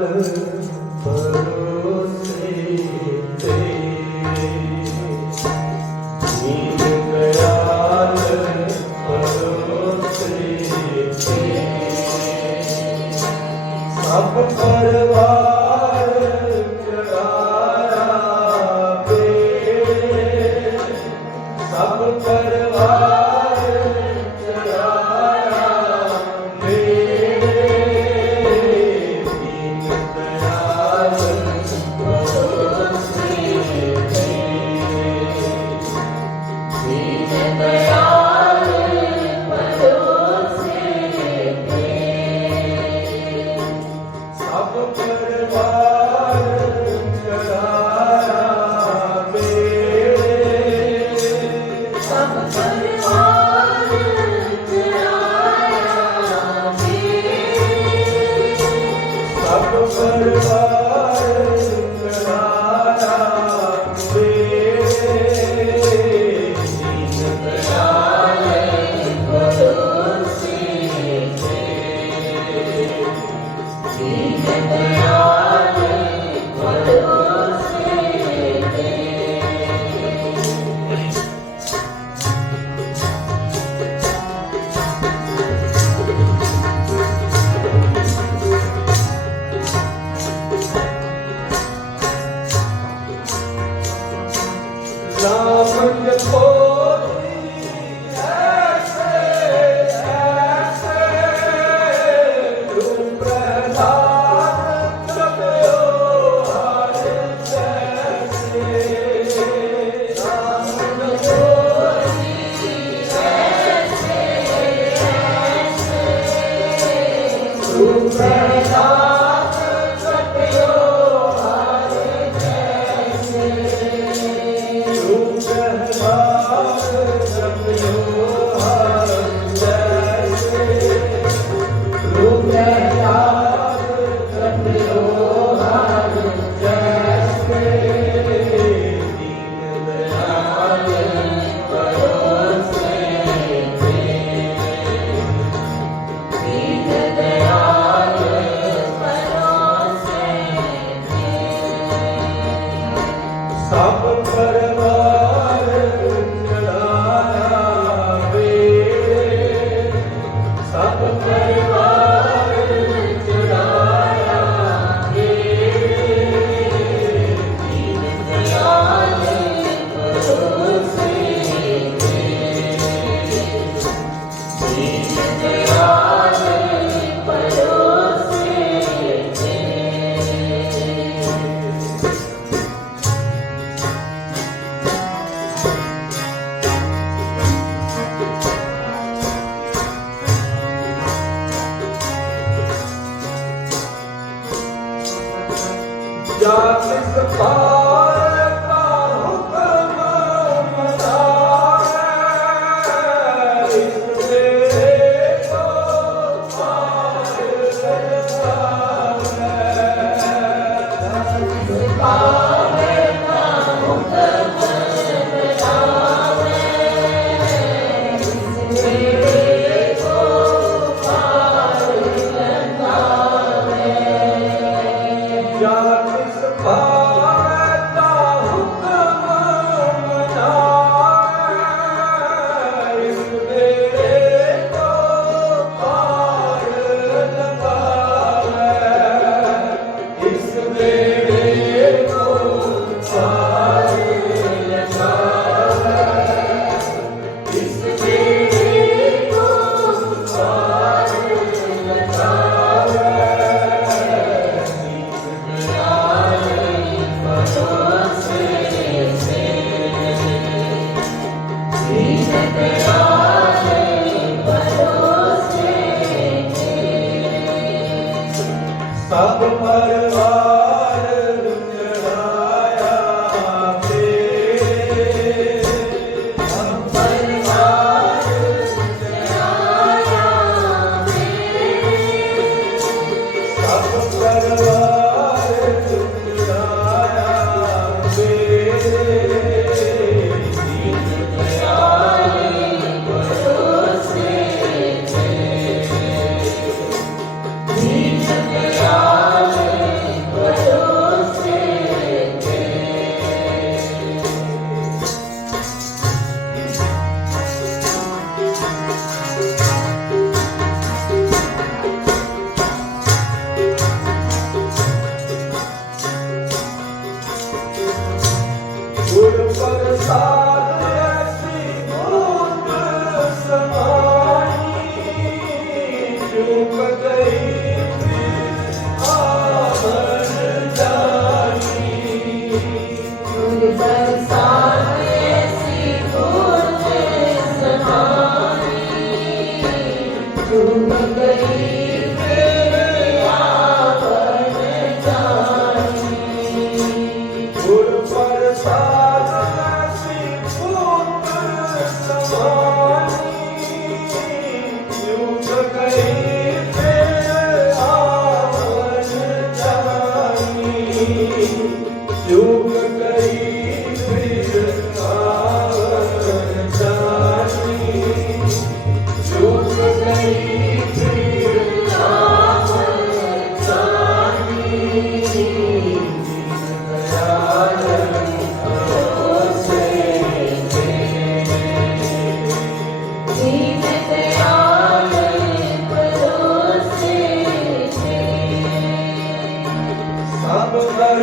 love. Oh, my God.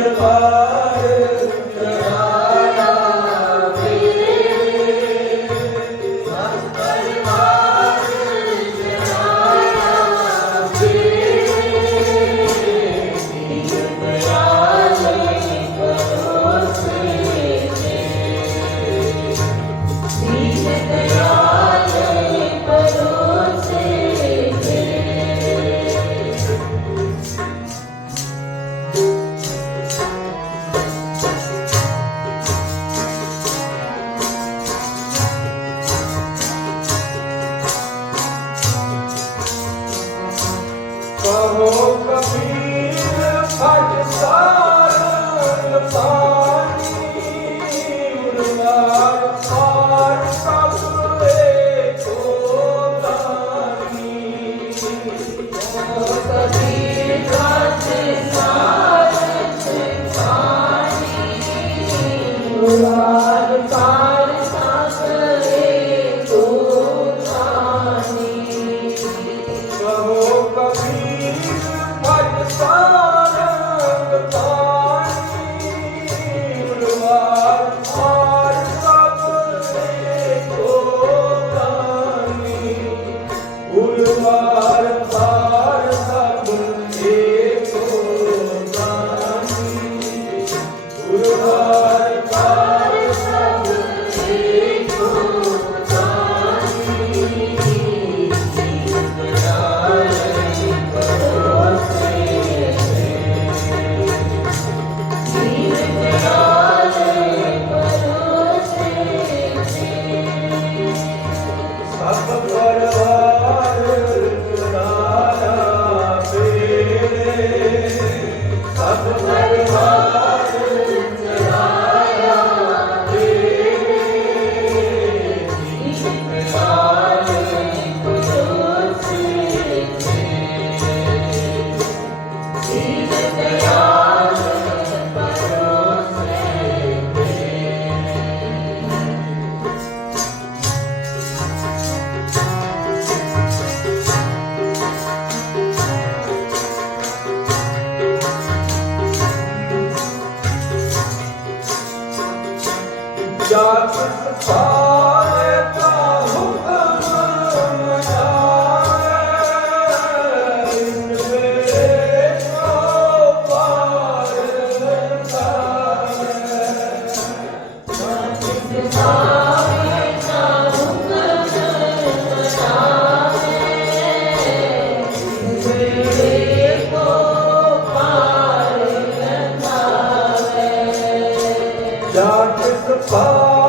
सब Dark is the fog.